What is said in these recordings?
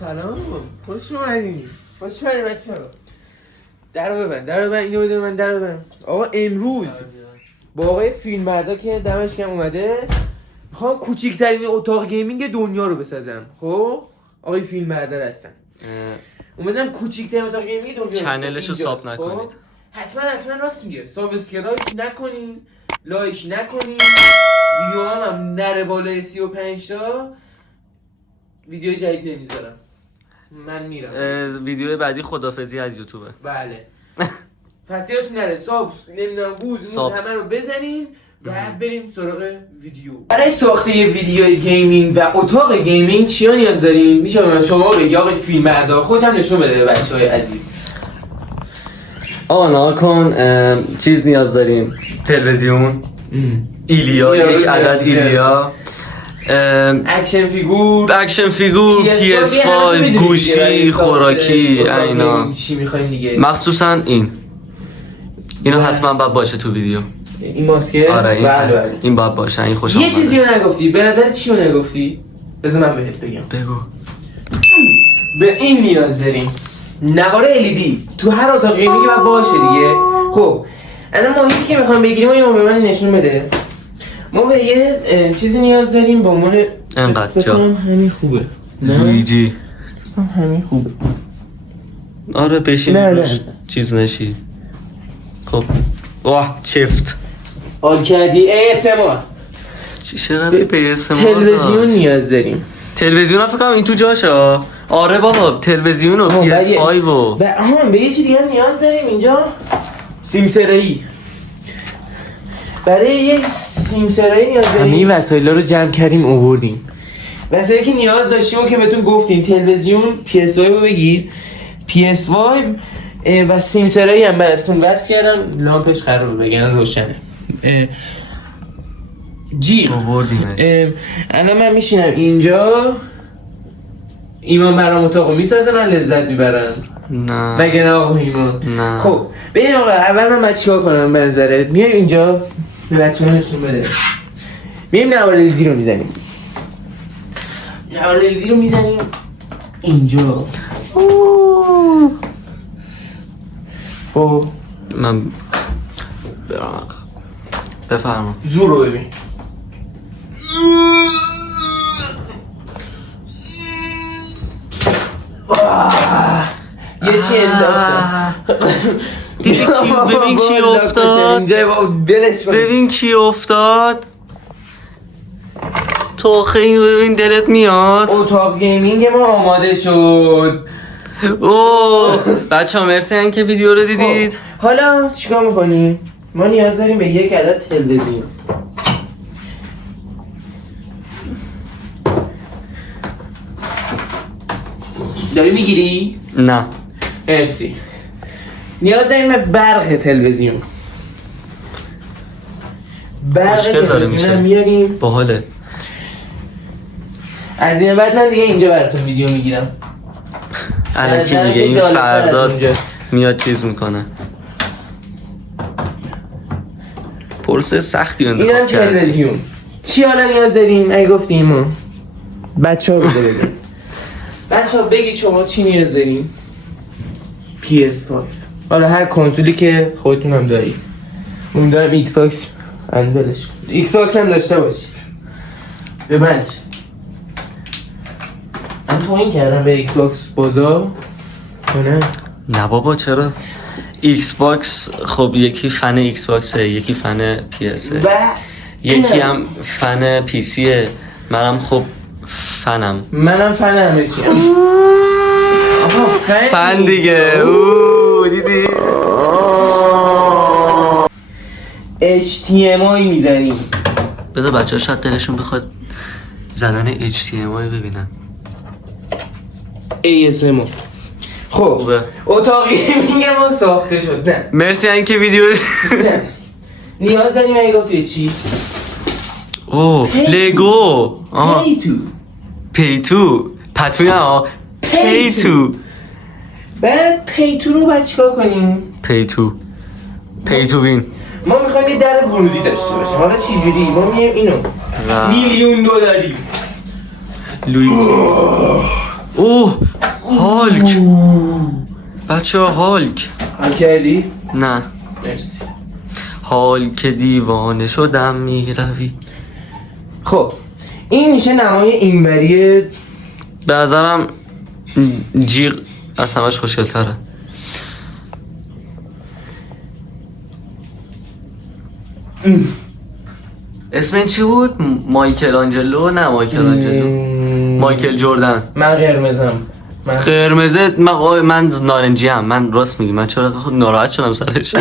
سلام، خوش اومدین. خوش اومدین بچه‌ها. درو ببند اینو بده من، درو ببند. آقا امروز با آقای فیلمبردار که دمش گرم اومده، میخوام کوچیک‌ترین اتاق گیمینگ دنیا رو بسازم. خب آقای فیلمبردار هستن. اومدم کوچیک‌ترین اتاق گیمینگ دنیا چنلشو ساب نکنید. حتما راست میگه. سابسکرایب نکنین، لایک نکنین. ویدیو هم نره بالای 35 تا. ویدیو جدید نمیذارم. من میرم. ویدیو بعدی خدافظی از یوتیوبه. بله. پس یادتون نره نمیدونم گوز همه رو بزنین و بریم سراغ ویدیو. برای ساخته یه ویدیو گیمینگ و اتاق گیمینگ چیا نیاز دارین؟ میشه به شما بگی آقای فیلمبردار، خودت هم نشون بده به بچهای عزیز. آقا کن چیز نیاز داریم، تلویزیون، ایلیا، یک عدد ایلیا، اکشن فیگور، PS5، گوشی، خوراکی، اینا. چی می‌خوایم دیگه؟ مخصوصا اینا حتما باید باشه تو ویدیو. این ماسکه؟ آره بله. این باید باشه. این خوشم یه چیزی رو نگفتی. به نظر چی رو نگفتی؟ بذار من بهت بگم. بگو. به این نیاز داریم. نوار LED تو هر اتاق گیمینگی باید باشه دیگه. خب الان محیطی که می‌خوام بگیریم اینو به من نشون بده. ما به یه چیزی نیاز داریم به عنوان انقدر جا. همین خوبه. لویجی. همین خوبه. آره بشین چیز نشی. خب واه چفت آلکدی ASMR. چرا به ASMR تلویزیون نیاز داریم. تلویزیون ها فکر کنم این تو جاشه. آره بابا تلویزیون و PS5 و به یه چیز دیگه نیاز داریم اینجا. سیمسرایی. برای یه سیمسرایی نیاز داریم. همه وسایل رو جمع کردیم آوردیم. وسایلی که نیاز داشتیم و که بهتون گفتیم PS5 رو بگیر، PS5 و سیمسرایی هم براتون وصل کردم. لامپش خرابه بگن روشنه. جیغ آوردیمش. الان من میشینم اینجا، ایمان برام اتاقو میسازه، من لذت میبرم. نه مگه نه آقا ایمان؟ نه. خب ببین آقا اول من باید چیکار کنم به نظرت؟ میایم اینجا به بچه‌ها نشون بده. میایم نوار LED رو میزنیم. نوار LED رو میزنیم اینجا. خب من برام بفرما. زور رو ببین. یه چی انداختم. دیدی ببین کی افتاد. ببین کی افتاد. تو خیلی ببین دلت میاد. اتاق گیمینگ ما آماده شد. اوه بچه ها مرسی اینکه ویدیو رو دیدید. حالا چیکار میکنیم؟ ما نیاز داریم به یک عدد تلویزیون. داری میگیری؟ نه مرسی. نیاز داریم به برق تلویزیون. برق تلویزیون میاریم. باحاله. از این بعد من دیگه اینجا براتون ویدیو میگیرم. الان کی میگه این فردا میاد چیز میکنه. پرسه سختی انتخاب کرد. اینم تلویزیون. چی حالا نیاز داریم؟ اگه گفتیم ما بچه‌ها رو بگیم. بچه‌ها بگید شما چی نیاز داریم؟ PS5. حالا هر کنسولی که خودتون هم دارید. امیدوارم ایکس باکس اندازش. ایکس باکس هم داشته باشید. ببند. من توین کردم به ایکس باکس بازار. نه بابا چرا؟ ایکس باکس خب یکی فن ایکس باکسه، یکی فن پی اسه، یکی هم فن پی سیه. منم خب فنم. منم فن همه چیم. فن دیگه. اوه دیدی؟ HDMI میزنیم. بذار بچه ها شاید دلشون بخواد زدن HDMI ببینن. ASMR. خب اتاق گیمینگ ما ساخته شد. نه مرسی اینکه ویدیو نه نیاز داریم اگه گفتی چی؟ اوه لگو. پی تو پتوی ها پی تو. بعد پی تو رو باید چیکار کنیم؟ پی تو وین. ما میخوایم یه در ورودی داشته باشیم. حالا چی جوری؟ ما میایم اینو $1,000,000 لویجی اوه هالک بچه ها هالک حال کردی؟ نه مرسی. هالک دیوانه شدم میروی. خب این میشه نمای اینوری. به نظرم جیغ از همش خوشگل‌تره. اسم این چی بود؟ مایکل آنجلو؟ نه مایکل آنجلو، مایکل جردن. من قرمزم. قرمزه من نارنجی هم. من راست میگی، من چرا خود ناراحت شدم سرش.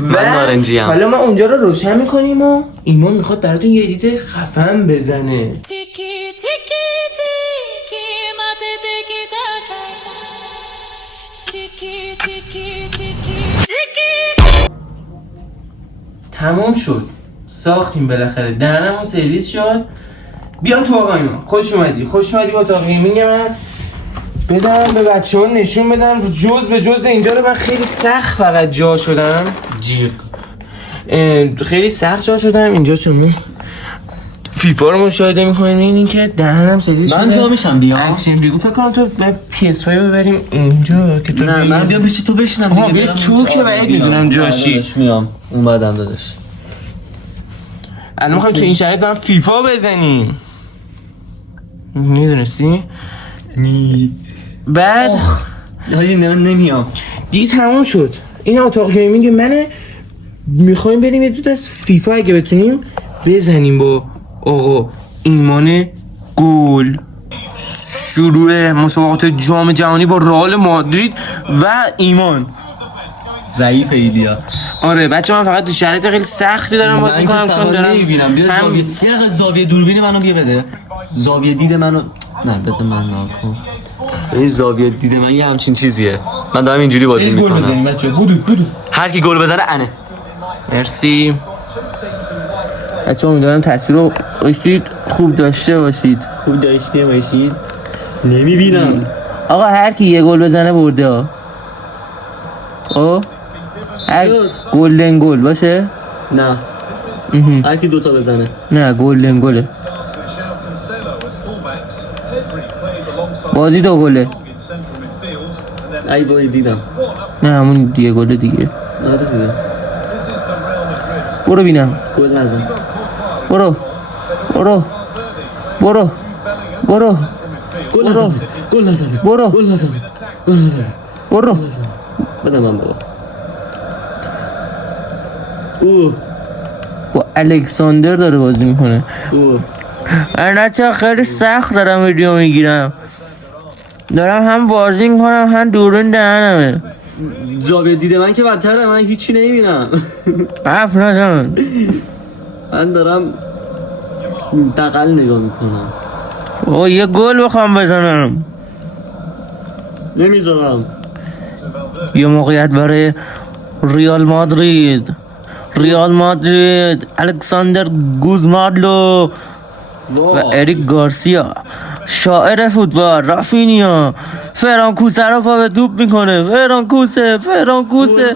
من نارنجی هم. حالا ما اونجا رو روشن میکنیم و ایمان میخواد براتون یه دید خفن بزنه. تیکی تیکی تیکی ماته تیکی تاکا تیکی تیکی تیکی تیکی. تمام شد، ساختیم بالاخره، دهنمون سرویس شد. بیا تو آقا ایمان، خوش اومدی به اتاق گیمینگ من. بدم به بچه ها نشون بدم جز به جز اینجا رو. من خیلی سخت فقط جا شدم، جیغ خیلی سخت جا شدم. اینجا شما فیفا رو مشاهده میکنین، این که دهنم سرویس شده. من جا میشم بیام. اکشن ریگو فکر کنم تو به PS5 ببریم اینجا که تو نه من بیام پیش تو بشینم. آها بیا تو که باید میدونم جاشی. میام اون بعدم داداش. الان میخوایم تو این شرایط با هم فیفا بزنیم، میدونستی؟ بعد حاجی نمیام دیگه تمام شد. این اتاق گیمینگ منه. میخوایم بریم یه دود از فیفا اگه بتونیم بزنیم با آقا ایمان گل. شروع مسابقات جام جهانی با رئال مادرید و ایمان. ضعیف ایدیا. آره بچه من فقط شرایط خیلی سختی دارم بازی میکنم چون دارم نمیبینم. بیا زاویه یه زاویه دوربین منو بیا بده. زاویه دید منو نه بده من ناکن. این زاویه دید من یه همچین چیزیه. من دارم اینجوری بازی میکنم. گل بزنیم بچه. بودو هر کی گل بزنه انه. مرسی بچه امیدوارم تصویر رو خوب داشته باشید. نمیبینم. آقا هر کی یه گل بزنه برده ها. هر گلدن گل باشه. نه هر کی دوتا بزنه. نه گلدن گله. بازی دو گله. ای وای دیدم. نه همون دیگه گله دیگه. نه دیگه. برو بینم. گل نزن. برو گل نزن. برو بده من بابا. با الکساندر داره بازی میکنه. من چه خیلی سخت دارم ویدیو میگیرم، دارم هم بازی میکنم هم دورون دهنمه. زاویه دید من که بدتره. من هیچی نمیبینم. حرف نزن. من دارم دقل نگاه میکنم. یه گل بخوام بزنم. نمیذارم. یه موقعیت برای ریال مادرید. الکساندر گوزمادلو و اریک گارسیا. شاعر فوتبال رافینیا. فرانکوسه رو پا به توپ میکنه. فرانکوسه گل.